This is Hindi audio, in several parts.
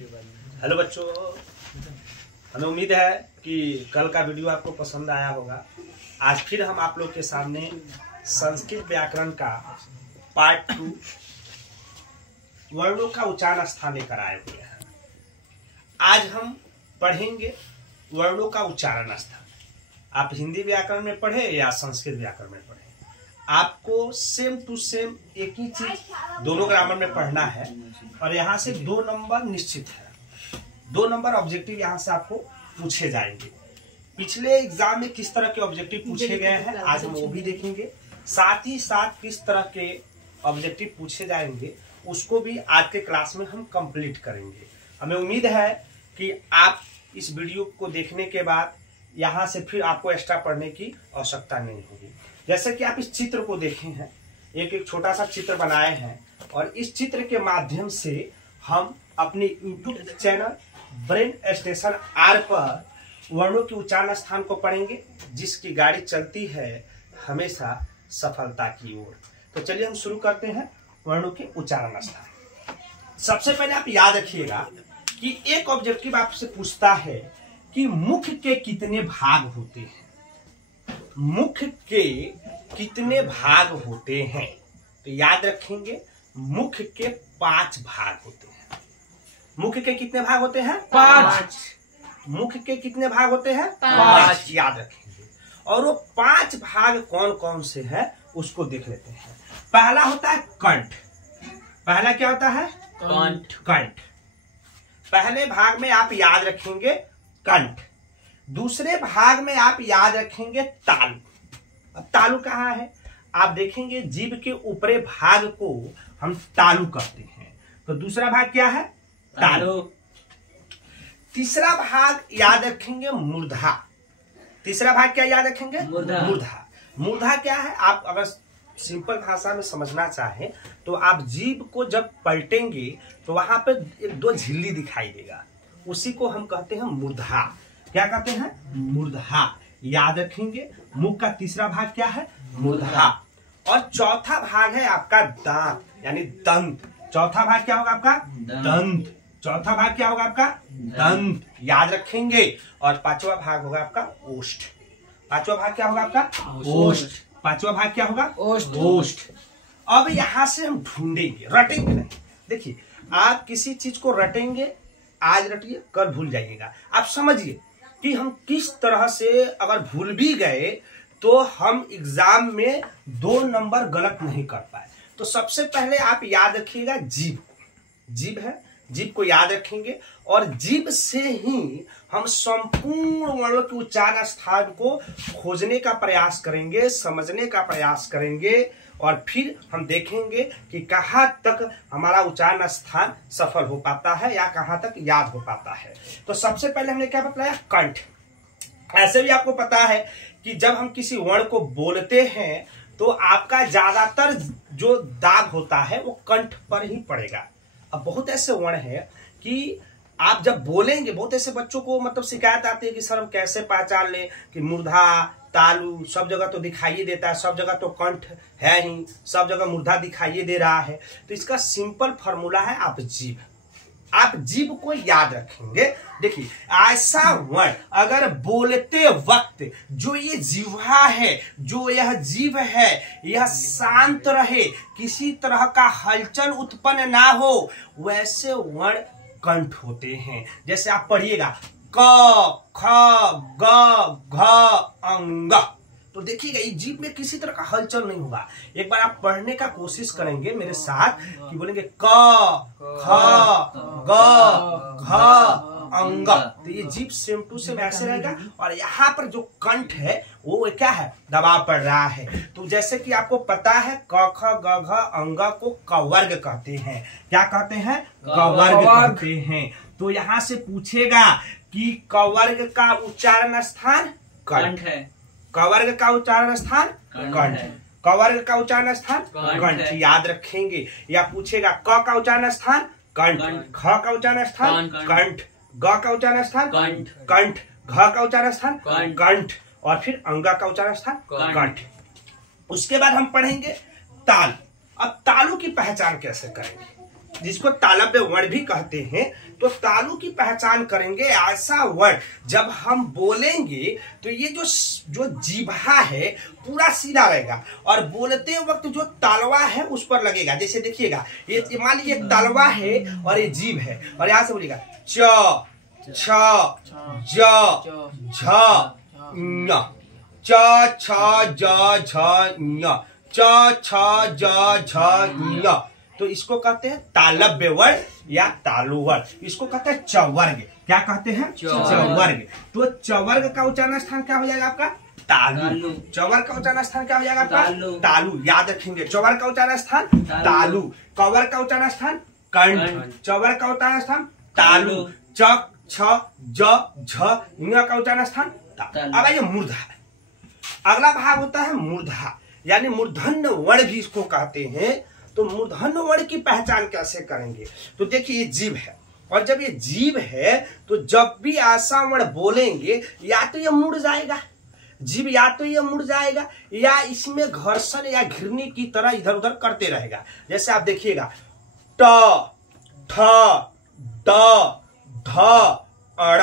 हेलो बच्चों, हमें उम्मीद है कि कल का वीडियो आपको पसंद आया होगा। आज फिर हम आप लोग के सामने संस्कृत व्याकरण का पार्ट 2 वर्णों का उच्चारण स्थान लेकर आए हुए हैं। आज हम पढ़ेंगे वर्णों का उच्चारण स्थान। आप हिंदी व्याकरण में पढ़े या संस्कृत व्याकरण में पढ़े, आपको सेम टू सेम एक ही चीज दोनों ग्रामर में पढ़ना है और यहाँ से 2 नंबर निश्चित है। 2 नंबर ऑब्जेक्टिव यहाँ से आपको पूछे जाएंगे। पिछले एग्जाम में किस तरह के ऑब्जेक्टिव पूछे गए हैं आज हम वो भी देखेंगे। साथ ही साथ किस तरह के ऑब्जेक्टिव पूछे जाएंगे उसको भी आज के क्लास में हम कंप्लीट करेंगे। हमें उम्मीद है कि आप इस वीडियो को देखने के बाद यहाँ से फिर आपको एक्स्ट्रा पढ़ने की आवश्यकता नहीं होगी। जैसे कि आप इस चित्र को देखे हैं, एक छोटा सा चित्र बनाए हैं और इस चित्र के माध्यम से हम अपने YouTube channel brain station R पर वर्णों के उच्चारण स्थान को पढ़ेंगे, जिसकी गाड़ी चलती है हमेशा सफलता की ओर। तो चलिए हम शुरू करते हैं वर्णों के उच्चारण स्थान। सबसे पहले आप याद रखिएगा कि एक ऑब्जेक्टिव आपसे पूछता है कि मुख के कितने भाग होते हैं। मुख के कितने भाग होते हैं? तो याद रखेंगे मुख के 5 भाग होते हैं। मुख के कितने भाग होते हैं? 5। मुख के कितने भाग होते हैं? 5 याद रखेंगे। और वो 5 भाग कौन कौन से हैं उसको देख लेते हैं। पहला होता है कंठ। पहला क्या होता है? कंठ। कंठ पहले भाग में आप याद रखेंगे कंठ। दूसरे भाग में आप याद रखेंगे तालु। अब तालु कहाँ है? आप देखेंगे जीभ के ऊपरी भाग को हम तालु कहते हैं। तो दूसरा भाग क्या है? तालु। तीसरा भाग याद रखेंगे मूर्धा। तीसरा भाग क्या याद रखेंगे? मूर्धा। मूर्धा क्या है? आप अगर सिंपल भाषा में समझना चाहें तो आप जीभ को जब पलटेंगे तो वहां पे 1-2 झिल्ली दिखाई देगा, उसी को हम कहते हैं मूर्धा। क्या कहते हैं? मूर्धा। याद रखेंगे मुख का तीसरा भाग क्या है? मूर्धा। और चौथा भाग है आपका दांत यानी दंत। चौथा भाग क्या होगा आपका? दंत। चौथा भाग क्या होगा आपका? दंत। याद रखेंगे। और 5वां भाग होगा आपका ओष्ठ। 5वां भाग क्या होगा आपका? ओष्ठ। 5वां भाग क्या होगा? ओष्ठ। अब यहां से हम ढूंढेंगे, रटेंगे नहीं। देखिए, आप किसी चीज को रटेंगे, आज रटिए कल भूल जाइएगा। आप समझिए कि हम किस तरह से अगर भूल भी गए तो हम एग्जाम में 2 नंबर गलत नहीं कर पाए। तो सबसे पहले आप याद रखिएगा जीभ। जीभ है, जीभ को याद रखेंगे और जीभ से ही हम संपूर्ण वर्णों के उच्चारण स्थान को खोजने का प्रयास करेंगे, समझने का प्रयास करेंगे और फिर हम देखेंगे कि कहाँ तक हमारा उच्चारण स्थान सफल हो पाता है या कहाँ तक याद हो पाता है। तो सबसे पहले हमने क्या बताया? कंठ। ऐसे भी आपको पता है कि जब हम किसी वर्ण को बोलते हैं तो आपका ज्यादातर जो दाग होता है वो कंठ पर ही पड़ेगा। अब बहुत ऐसे वर्ण है कि आप जब बोलेंगे, बहुत ऐसे बच्चों को मतलब शिकायत आती है कि सर हम कैसे पहचान लें कि मूर्धा तालु सब जगह तो दिखाई देता है, सब जगह तो कंठ है ही, सब जगह मूर्धा दिखाई दे रहा है। तो इसका सिंपल फॉर्मूला है आप जीभ। आप जीभ को याद रखेंगे। देखिए, ऐसा वर्ण अगर बोलते वक्त जो ये जिह्वा है, जो यह जीभ है, यह शांत रहे, किसी तरह का हलचल उत्पन्न ना हो, वैसे वर्ण कंठ होते हैं। जैसे आप पढ़िएगा क ख ग घ अंग, तो देखिएगा ये जीभ में किसी तरह का हलचल नहीं होगा। एक बार आप पढ़ने का कोशिश करेंगे मेरे साथ कि बोलेंगे क ख ग घ अंग, तो ये जीभ सेम टू सेम ऐसे रहेगा और यहाँ पर जो कंठ है वो क्या है? दबाव पड़ रहा है। तो जैसे कि आपको पता है क ख ग घ अंग को कवर्ग कहते हैं। क्या कहते हैं? कवर्ग कहते हैं। तो यहाँ से पूछेगा कि कवर्ग का उच्चारण स्थान कंठ है। कवर्ग का उच्चारण स्थान कंठ। कवर्ग का उच्चारण स्थान कंठ याद रखेंगे। या पूछेगा क का उच्चारण स्थान कंठ, ख का उच्चारण स्थान कंठ, ग का उच्चारण स्थान कंठ, घ का उच्चारण स्थान कंठ और फिर अंग का उच्चारण स्थान कंठ। उसके बाद हम पढ़ेंगे तालु। अब तालु की पहचान कैसे करेंगे? जिसको तालव्य वर्ण भी कहते हैं। तो तालु की पहचान करेंगे ऐसा वर्ण जब हम बोलेंगे तो ये जो जीभा है पूरा सीधा रहेगा और बोलते वक्त जो तालवा है उस पर लगेगा। जैसे देखिएगा, ये मान लीजिए तालवा है और ये जीभ है और यहां से बोलिएगा च छ ज झ ञ, च छ ज झ ञ, च छ ज झ ञ। तो इसको कहते हैं तालव्य वर्ण या तालु वर्ण। इसको कहते हैं चवर्ग। क्या कहते हैं? चवर्ग। तो चवर्ग का उच्चारण स्थान क्या हो जाएगा आपका? तालु। चवर्ग का उच्चारण स्थान क्या हो जाएगा आपका? तालु। याद रखेंगे, चवर्ग का उच्चारण स्थान तालु, कवर का उच्चारण स्थान कंठ, चवर्ग का उच्चारण स्थान तालु, च छ ज झ ञ का उच्चारण स्थान तालु। अब आइए मूर्धा। अगला भाग होता है मूर्धा, यानी मूर्धन्य वर्ण भी इसको कहते हैं। तो मूर्धन्य वर्ण की पहचान कैसे करेंगे? तो देखिए, ये जीभ है और जब ये जीभ है तो जब भी ऐसा वर्ण बोलेंगे या तो ये मुड़ जाएगा, जीभ या तो ये मुड़ जाएगा या इसमें घर्षण या घिरनी की तरह इधर उधर करते रहेगा। जैसे आप देखिएगा, ट ठ ड ध अड़,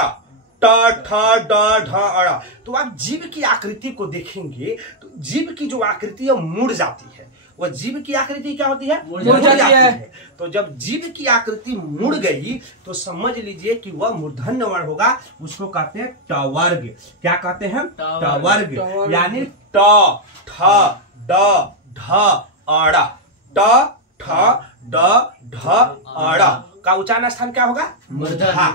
ट ठ ड ढ अड़। तो आप जीभ की आकृति को देखेंगे तो जीभ की जो आकृति है मुड़ जाती है। वह जीभ की आकृति क्या होती है? मुड़ जाती है। तो जब जीभ की आकृति मुड़ गई तो समझ लीजिए कि वह मूर्धन्य वर्ण होगा। उसको कहते हैं टवर्ग। क्या कहते हैं? टवर्ग। यानी ट ठ ड ढ अड़, ट ठ ड ढ अड़ का उच्चारण स्थान क्या होगा? मूर्धा।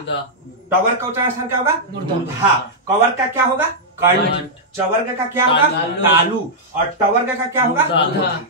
टवर्ग का उच्चारण स्थान क्या होगा? मूर्धा। कवर्ग का क्या होगा? कंठ। चवर्ग का क्या होगा? तालु। और टवर्ग का क्या होगा? मूर्धा।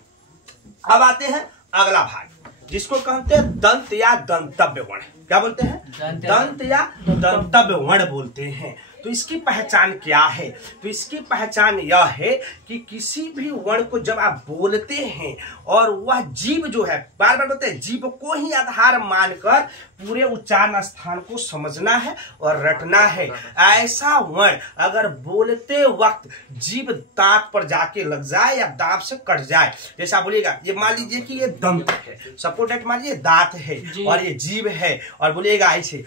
अब आते हैं अगला भाग, जिसको कहते हैं दंत या दंतव्य वर्ण। क्या बोलते हैं? दंत या दंतव्य वर्ण बोलते हैं। तो इसकी पहचान क्या है? तो इसकी पहचान यह है कि किसी भी वर्ण को जब आप बोलते हैं और वह जीभ जो है, बार बार बोलते हैं, जीभ को ही आधार मानकर पूरे उच्चारण स्थान को समझना है और रटना है। ऐसा वर्ण अगर बोलते वक्त जीभ दांत पर जाके लग जाए या दांत से कट जाए, जैसा बोलिएगा, ये मान लीजिए कि ये दंत है, सपोर्टेड मान लीजिए दांत है और ये जीभ है, और बोलिएगा ऐसे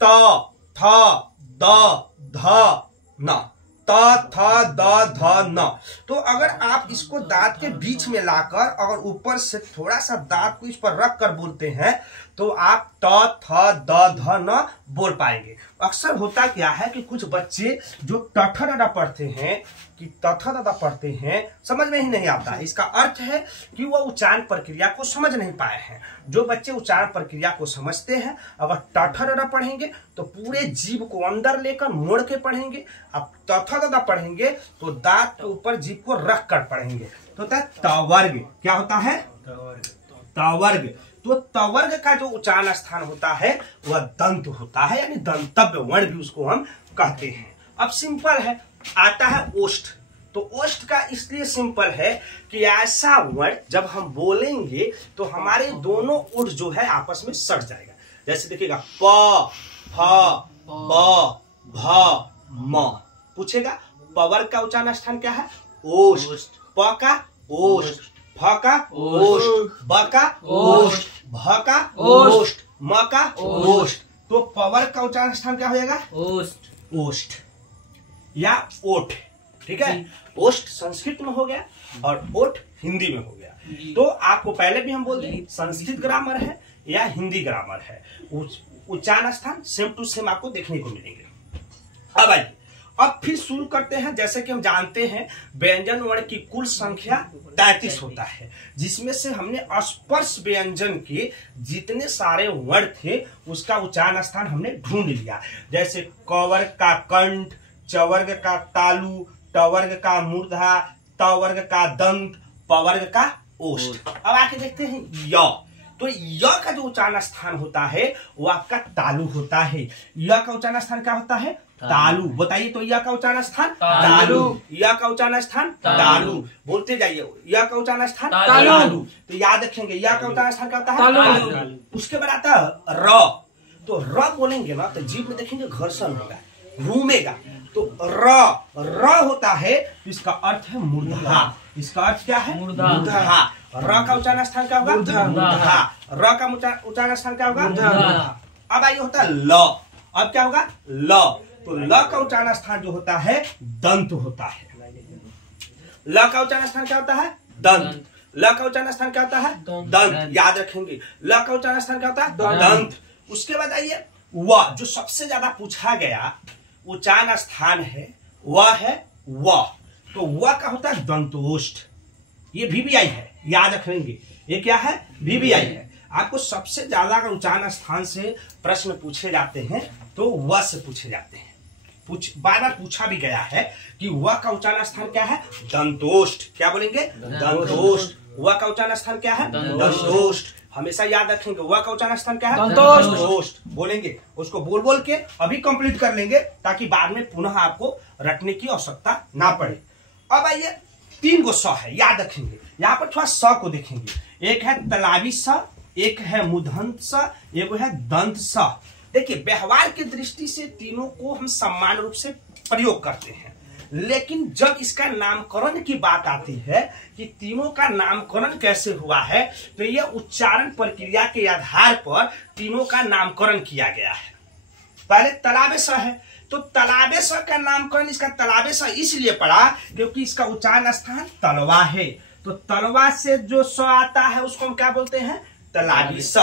त थ द ध न, त थ द ध न। तो अगर आप इसको दांत के बीच में लाकर और ऊपर से थोड़ा सा दांत को इस पर रख कर बोलते हैं तो आप त थ द ध न बोल पाएंगे। अक्सर होता क्या है कि कुछ बच्चे जो टठ डा पढ़ते हैं कि तथ दादा पढ़ते हैं, समझ में ही नहीं आता। इसका अर्थ है कि वह उच्चारण प्रक्रिया को समझ नहीं पाए हैं। जो बच्चे उच्चारण प्रक्रिया को समझते हैं, अगर टठ दादा पढ़ेंगे तो पूरे जीभ को अंदर लेकर मोड़ के पढ़ेंगे। अब तथ दादा पढ़ेंगे तो दांत के ऊपर जीभ को रख कर पढ़ेंगे। तो होता है तवर्ग। क्या होता है? तवर्ग। तो तवर्ग का जो उच्चारण स्थान होता है वह दंत होता है, यानी दंतव्य वर्ण भी उसको हम कहते हैं। अब सिंपल है, आता है ओष्ठ। तो ओष्ठ का इसलिए सिंपल है कि ऐसा वर्ण जब हम बोलेंगे तो हमारे दोनों ओठ जो है आपस में सट जाएगा। जैसे देखिएगा, प फ ब भ म। पूछेगा पवर्ग का उच्चारण स्थान क्या है? ओष्ठ। प का ओष्ठ, फ का ओष्ठ, ब का ओष्ठ, भ का ओष्ठ, म का ओष्ठ। तो पवर्ग का उच्चारण स्थान क्या हो जाएगा? ओष्ठ। ओष्ठ या ओठ। ठीक है, ओष्ठ संस्कृत में हो गया और ओठ हिंदी में हो गया। तो आपको पहले भी हम बोल दें, संस्कृत ग्रामर है या हिंदी ग्रामर है, उच्चारण स्थान सेम टू सेम आपको देखने को मिलेंगे। अब आइए, अब फिर शुरू करते हैं। जैसे कि हम जानते हैं व्यंजन वर्ण की कुल संख्या 33 होता है, जिसमें से हमने स्पर्श व्यंजन के जितने सारे वर्ण थे उसका उच्चारण स्थान हमने ढूंढ लिया। जैसे कवर्ग का कंठ, चवर्ग का तालु, टवर्ग का मूर्धा, तवर्ग का दंत, पवर्ग का ओष्ठ। अब आके देखते हैं य। तो य का जो उच्चारण स्थान होता है वो आपका तालु होता है। य का उच्चारण स्थान क्या होता है? तालु। बताइए तो य का उच्चारण स्थान तालु। य का उच्चारण स्थान तालु। बोलते जाइए, य का उच्चारण स्थान तालु। तो याद रखेंगे, य का उच्चारण स्थान क्या होता है? तालु। उसके बाद आता है र। तो र बोलेंगे ना तो जीभ में देखेंगे घर्षण होगा, घूमेगा। तो र होता है तो इसका अर्थ है मूर्धा। इसका अर्थ क्या है? मूर्धा। र का उच्चारण स्थान क्या होगा? मूर्धा। र का उच्चारण स्थान क्या होगा? मूर्धा। अब आइए होता है ल। अब क्या होगा? ल। तो ल का उच्चारण स्थान जो होता है दंत होता है। ल का उच्चारण स्थान क्या होता है? दंत। ल का उच्चारण स्थान क्या होता है? दंत। याद रखेंगे, ल का उच्चारण स्थान क्या होता है? दंत। उसके बाद आइए व, जो सबसे ज्यादा पूछा गया उच्चारण स्थान है वह है व। तो व का होता है दंतोष्ठ। ये VVI है, याद रखेंगे। ये क्या है? VVI है। आपको सबसे ज्यादा अगर उच्चारण स्थान से प्रश्न पूछे जाते हैं तो व से पूछे जाते हैं। बार बार पूछा भी गया है कि व का उच्चारण स्थान क्या है? दंतोष्ठ। क्या बोलेंगे? दंतोष्ठ। व का उच्चारण स्थान क्या है? दंतोष्ठ। हमेशा याद रखेंगे व का उच्चारण स्थान क्या है? दंतोष्ठ। बोलेंगे, उसको बोल बोल के अभी कंप्लीट कर लेंगे ताकि बाद में पुनः आपको रटने की आवश्यकता ना पड़े। अब आइए 3 गो स है, याद रखेंगे। यहाँ पर थोड़ा स को देखेंगे। एक है तलावी स, एक है मुधंत स, एक है दंत स। देखिए व्यवहार की दृष्टि से तीनों को हम समान रूप से प्रयोग करते हैं, लेकिन जब इसका नामकरण की बात आती है कि तीनों का नामकरण कैसे हुआ है, तो यह उच्चारण प्रक्रिया के आधार पर तीनों का नामकरण किया गया है। पहले तलाबे स है, तो तलाबे स का नामकरण इसका तलाबे स इसलिए पड़ा क्योंकि इसका उच्चारण स्थान तलवा है। तो तलवा से जो स आता है उसको हम क्या बोलते हैं? तलावी स।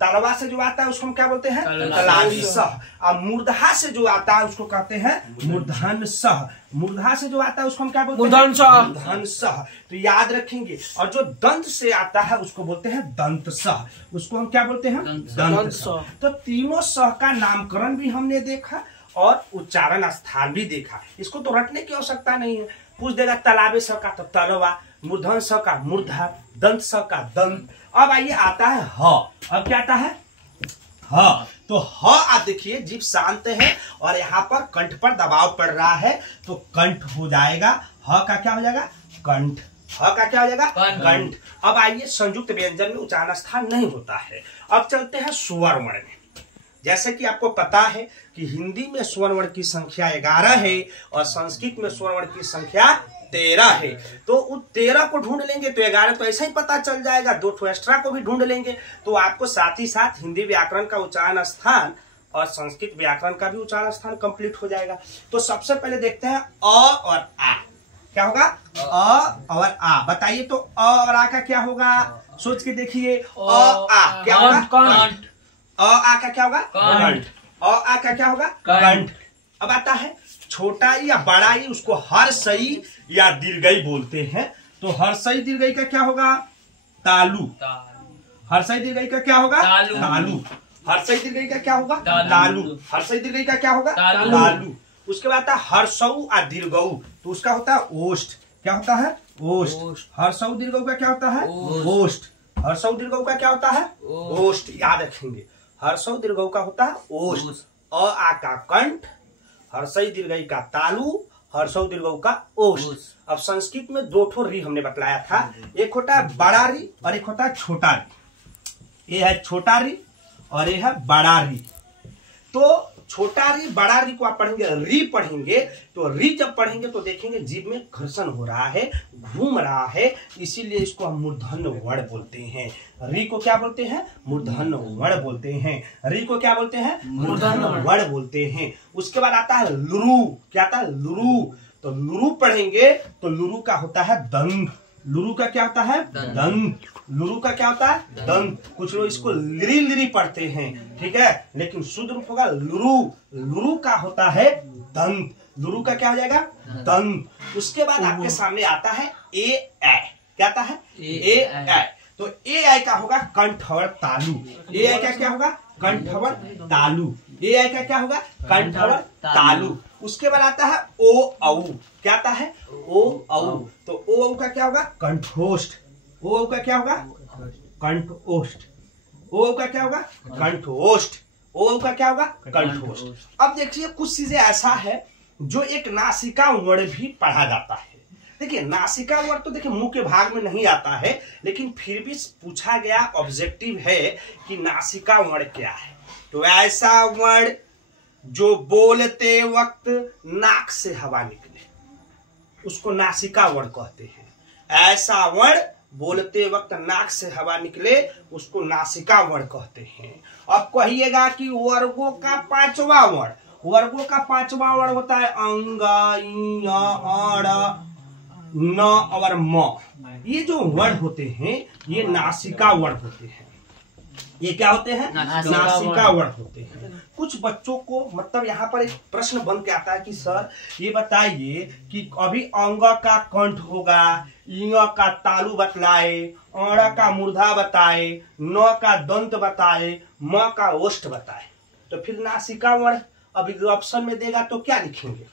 तलवा से जो आता है उसको हम क्या बोलते हैं? तलावी स। और मूर्धा से जो आता है उसको कहते हैं मूर्धन स। मूर्धा से जो आता है उसको हम क्या बोलते हैं? मूर्धन स। तो याद रखेंगे। और जो दंत से आता है उसको बोलते हैं दंत स। उसको हम क्या बोलते हैं? दंत स। तो तीनों स का नामकरण भी हमने देखा और उच्चारण स्थान भी देखा। इसको तो रटने की आवश्यकता नहीं है। पूछ देगा तलाबे स का तो तलवा, मूर्धन स का मूर्धा, दंत स का दंत। अब आइए आता है ह। अब क्या आता है? ह। तो ह आप देखिए जीभ शांत है और यहाँ पर कंठ पर दबाव पड़ रहा है तो कंठ हो जाएगा। ह का क्या हो जाएगा? कंठ। ह का क्या हो जाएगा? कंठ। अब आइए संयुक्त व्यंजन में उच्चारण स्थान नहीं होता है। अब चलते हैं स्वर्ण वर्ण में। जैसे कि आपको पता है कि हिंदी में स्वर्ण वर्ण की संख्या 11 है और संस्कृत में स्वर्ण वर्ण की संख्या 13 है। तो उस 13 को ढूंढ लेंगे तो 11 तो ऐसा ही पता चल जाएगा। 2 ठो एक्स्ट्रा को भी ढूंढ लेंगे तो आपको साथ ही साथ हिंदी व्याकरण का उच्चारण स्थान और संस्कृत व्याकरण का भी उच्चारण स्थान कंप्लीट हो जाएगा। तो सबसे पहले देखते हैं अ और आ। क्या होगा? अ और आ। बताइए तो अ और आ का क्या होगा? सोच के देखिए। अ आ क्या होगा? कंठ। अ आ का क्या होगा? कंठ। अ आ का क्या होगा? कंठ। अब आता है छोटा या बड़ा ही, उसको हर्षई या दीर्घई बोलते हैं। तो हर्षई दीर्घई का क्या होगा? तालु। हर्षई दीर्घई का क्या होगा? तालु। हर्षई दीर्घई का क्या होगा? तालु। हर्षई दीर्घई का क्या होगा? तालु। उसके बाद आता है हर्षऊ और दीर्घऊ, तो उसका होता है ओष्ठ। क्या होता है? ओष्ठ। हर्षऊ दीर्घऊ का क्या होता है? ओष्ठ। हर्षऊ दीर्घऊ का क्या होता है? ओष्ठ। याद रखेंगे, हर्षऊ दीर्घऊ का होता है ओष्ठ। अ आ का कंठ, हर्षई दीर्घई का तालु, हर्षऊ दीर्घऊ का ओष्ठ। अब संस्कृत में 2 ठो री हमने बतलाया था। एक होता है बड़ा री और एक होता है छोटा री। ये है छोटा री और ये है बड़ा री। तो छोटा री बड़ा री को आप पढ़ेंगे, री पढ़ेंगे तो री जब पढ़ेंगे तो देखेंगे जीभ में घर्षण हो रहा है, घूम रहा है, इसीलिए इसको हम मूर्धन्य वर्ण बोलते हैं। री को क्या बोलते हैं? मूर्धन्य वर्ण बोलते हैं। री को क्या बोलते हैं? मूर्धन्य वर्ण बोलते हैं। उसके बाद आता है लुरु। क्या आता है? लुरु। तो लुरु पढ़ेंगे तो लुरु का होता है दंत। लुरु का क्या होता है? दंत। लुरु का क्या होता है? दंत। कुछ लोग इसको लिरी लिरी पढ़ते हैं, ठीक है, लेकिन शुद्ध रूप होगा लुरु। लुरु का होता है दंत। लुरु का क्या हो जाएगा? दंत। उसके बाद आपके सामने आता है ए ऐ। क्या आता है? ए ऐ। तो ए ऐ का होगा कंठवर तालु। ए ऐ का क्या होगा? कंठवर तालु। ए ऐ का क्या होगा? कंठवर तालु। उसके बाद आता है ओ औ। क्या आता है? ओ औ। तो ओ औ का क्या होगा? कंठोष्ठ। ओ औ का क्या होगा? कंठोष्ठ। ओ औ का क्या होगा? कंठोष्ठ। ओ औ का क्या होगा? कंठोष्ठ। अब देखिए कुछ चीजें ऐसा है जो एक नासिका वर्ण भी पढ़ा जाता है। देखिए नासिका वर्ण तो देखिए मुंह के भाग में नहीं आता है, लेकिन फिर भी पूछा गया ऑब्जेक्टिव है कि नासिका वर्ण क्या है। तो ऐसा वर्ण जो बोलते वक्त नाक से हवा निकले उसको नासिका वर्ण कहते हैं। ऐसा वर्ण बोलते वक्त नाक से हवा निकले उसको नासिका वर्ण कहते हैं। अब कहिएगा कि वर्गों का पांचवा वर्ण, वर्गों का पांचवा वर्ण होता है अंग, इ, अ, न और म। ये जो वर्ण होते हैं ये नासिका वर्ण होते हैं। ये क्या होते हैं? नासिका वर्ण होते हैं। कुछ बच्चों को मतलब यहाँ पर एक प्रश्न बन के आता है कि सर ये बताइए कि अभी अंग का कंठ होगा, इ का तालु बतलाए, अ का मूर्धा बताए, न का दंत बताए, म का ओष्ठ बताए, तो फिर नासिका वर्ण अभी ऑप्शन में देगा तो क्या लिखेंगे?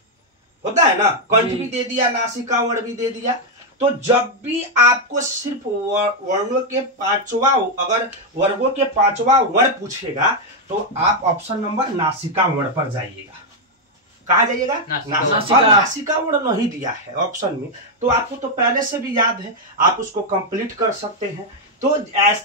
होता है ना, कंठ भी दे दिया, नासिका वर्ण भी दे दिया। तो जब भी आपको सिर्फ वर्णों के पांचवा, अगर वर्गों के पांचवा वर्ण पूछेगा तो आप ऑप्शन नंबर नासिका वर्ण पर जाइएगा। कहा जाइएगा? नासिका वर्ण नहीं दिया है ऑप्शन में तो आपको तो पहले से भी याद है, आप उसको कंप्लीट कर सकते हैं। तो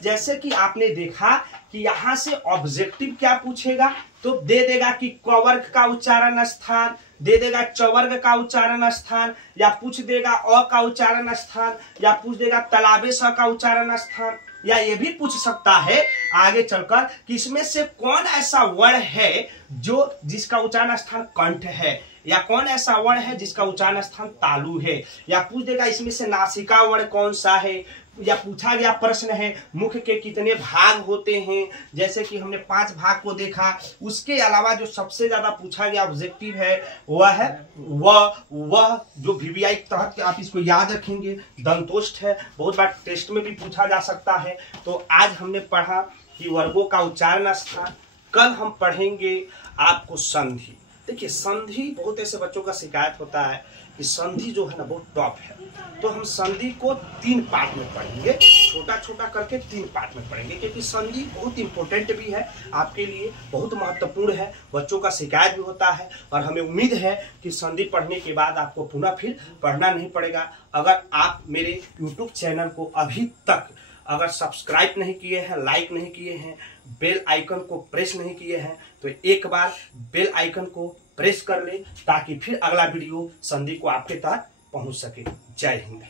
जैसे कि आपने देखा कि यहाँ से ऑब्जेक्टिव क्या पूछेगा तो दे देगा कि कवर्ग का उच्चारण स्थान, दे देगा चवर्ग का उच्चारण स्थान, या पूछ देगा अ का उच्चारण स्थान, या पूछ देगा तलाबे स का उच्चारण स्थान, या ये भी पूछ सकता है आगे चलकर कि इसमें से कौन ऐसा वर्ण है जो जिसका उच्चारण स्थान कंठ है, या कौन ऐसा वर्ण है जिसका उच्चारण स्थान तालु है, या पूछ देगा इसमें से नासिका वर्ण कौन सा है, या पूछा गया प्रश्न है मुख के कितने भाग होते हैं, जैसे कि हमने 5 भाग को देखा। उसके अलावा जो सबसे ज्यादा पूछा गया ऑब्जेक्टिव है वह है वह जो वीवीआई के तहत आप इसको याद रखेंगे, दंतोष्ठ है, बहुत बार टेस्ट में भी पूछा जा सकता है। तो आज हमने पढ़ा कि वर्गों का उच्चारण स्थान। कल हम पढ़ेंगे आपको संधि। देखिए संधि बहुत ऐसे बच्चों का शिकायत होता है कि संधि जो है ना बहुत टॉप है, तो हम संधि को 3 पार्ट में पढ़ेंगे, छोटा छोटा करके 3 पार्ट में पढ़ेंगे, क्योंकि संधि बहुत इंपॉर्टेंट भी है आपके लिए, बहुत महत्वपूर्ण है, बच्चों का शिकायत भी होता है। और हमें उम्मीद है कि संधि पढ़ने के बाद आपको पुनः फिर पढ़ना नहीं पड़ेगा। अगर आप मेरे YouTube चैनल को अभी तक अगर सब्सक्राइब नहीं किए हैं, लाइक नहीं किए हैं, बेल आइकन को प्रेस नहीं किए हैं, तो एक बार बेल आइकन को प्रेस कर ले ताकि फिर अगला वीडियो संधि को आपके तक पहुंच सके। जय हिंद।